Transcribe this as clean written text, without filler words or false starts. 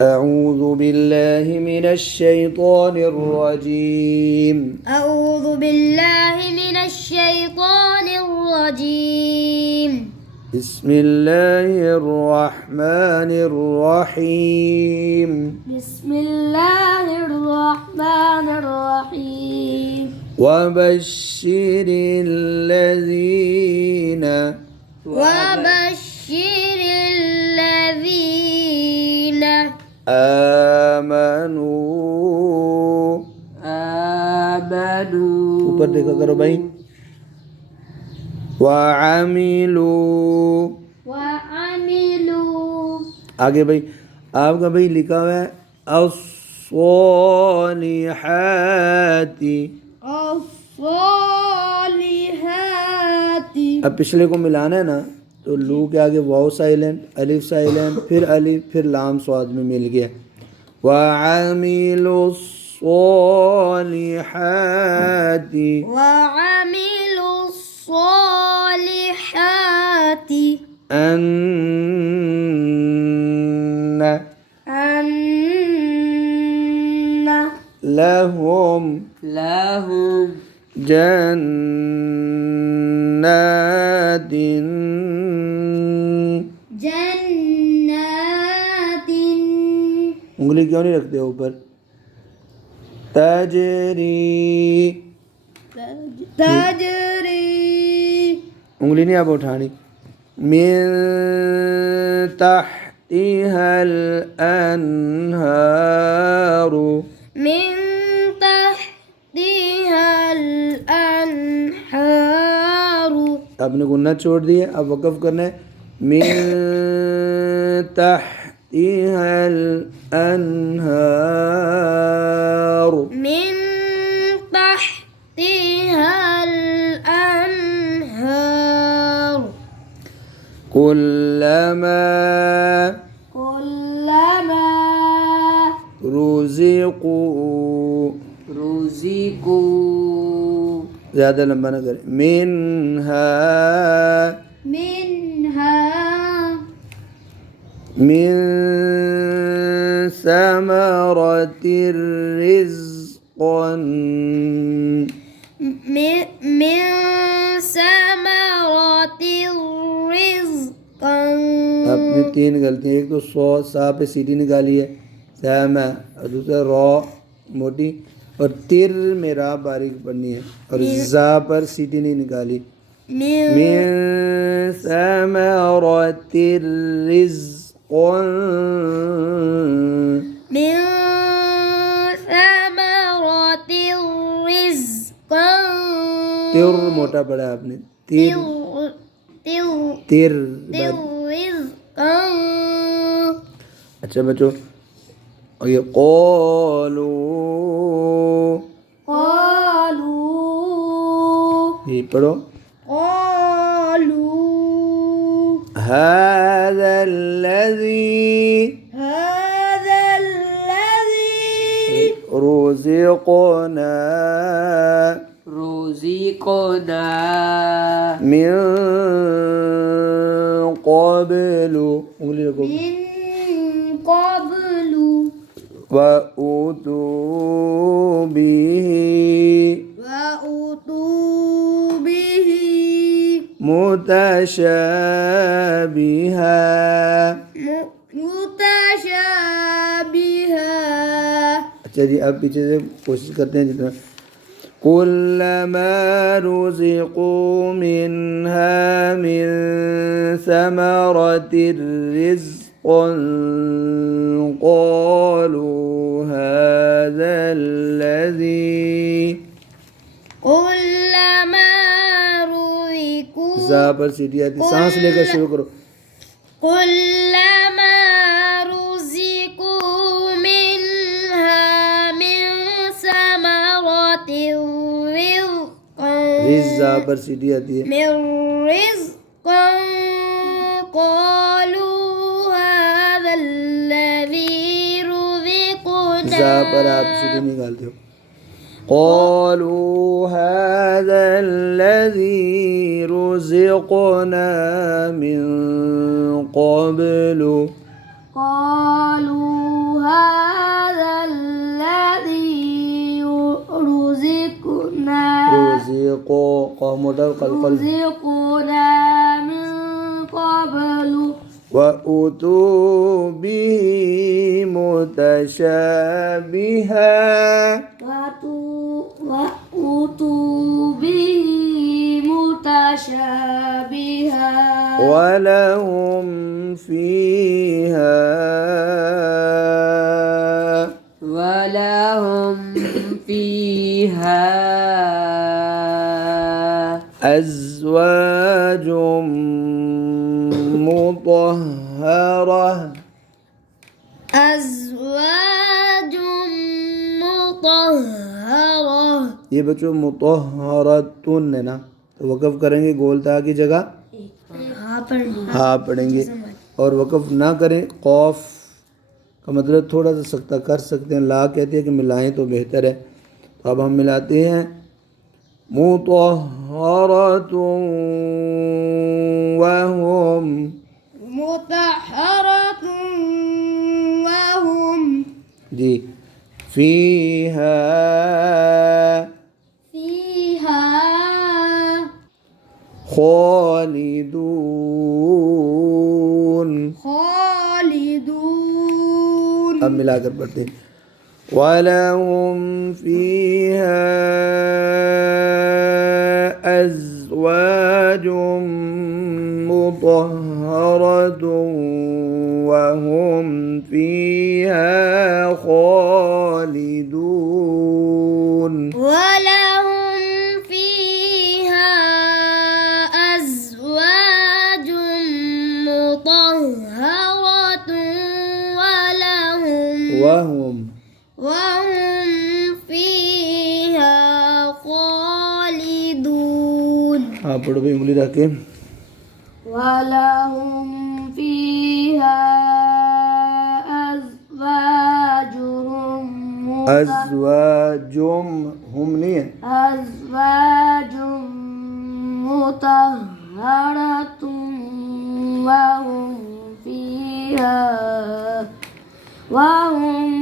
أعوذ بالله من الشيطان الرجيم. أعوذ بالله من الشيطان الرجيم. بسم الله الرحمن الرحيم. بسم الله الرحمن الرحيم. وبشر الذين آمنوا ऊपर देखा करो भाई। वअमिलू आगे भाई आपका भाई लिखा हुआ है अस्सोलिहाती। अब पिछले को मिलाना है ना, तो लू के आगे वाव साइलेंट, अलिफ साइलेंट, फिर अलिफ, फिर लाम स्वाद में मिल गया। वअमिलुस्सोलिहाती अन्न लहुम जन्नातिन उंगली क्यों नहीं रखते ऊपर? तजरी उंगली नहीं आप उठानी। मिन तहतिहल अनहारु आपने गुन्ना छोड़ दिया, अब वक़फ़ करना है। मिन तहतिहल अनहारु कुल्लमा रुज़िक़ू ज़्यादा लंबा ना करें। मिन्हा मिन समरतिर रिज़क़न आपने तीन गलतियाँ, एक तो सौ सा पे सीटी निकाली है सैमा, और दूसरा रॉ मोटी, और तिर में रा बारीक पढ़नी है, और जा पर सीटी नहीं निकाली। मिन समरतिर रिज़क़न तिर मोटा पढ़ा आपने, तिर तिर अच्छा बच्चों, और ये क़ालू ये पढ़ो। हाज़ाल्लज़ी रुज़िक़ना मिन क़ब्लु उंगली रखो। वऊतू बिही मुतशाबिहा अच्छा जी, अब पीछे से कोशिश करते हैं जितना। कुल्लमा रुज़िक़ू मिन्हा मिन समरतिर रिज़क़न क़ालू जा पर सीटी आती, सांस लेकर शुरू करो। रिज़्ज़ा पर सीटी आती है। जा पर आप सीटी निकालते हो। قالوا هذا الذي رزقنا من قبل قالوا रुज़िक़ो क़ाफ मोटा क़लक़ल رزقنا من قبل وأتوا به متشابها وأتوا به متشابها ولهم فيها أزواج مطهرة أزواج مطهرة ये बच्चों मुतहरतुन है ना, तो वक़फ़ करेंगे गोलता की जगह हाँ पढ़ेंगे, और वक़फ़ ना करें क़ौफ का मतलब थोड़ा सा सख्ता कर सकते हैं। ला कहती है कि मिलाएं तो बेहतर है, तो अब हम मिलाते हैं मुतहरतुन वहुम मुतहरतुन वहुम जी फीहा खालिदून अब मिलाकर पढ़ते हैं वलहुम फीहा अज़वाजुम मुतहरतुन वहुम फीहा खालिदून ولهم فيها أزواج مطهرة वहुम وهم فيها خالدون हाँ पढ़ो भाई उंगली रख के ولهم فيها अज़वाजुम हम नहीं है أزواج مطهرة وهم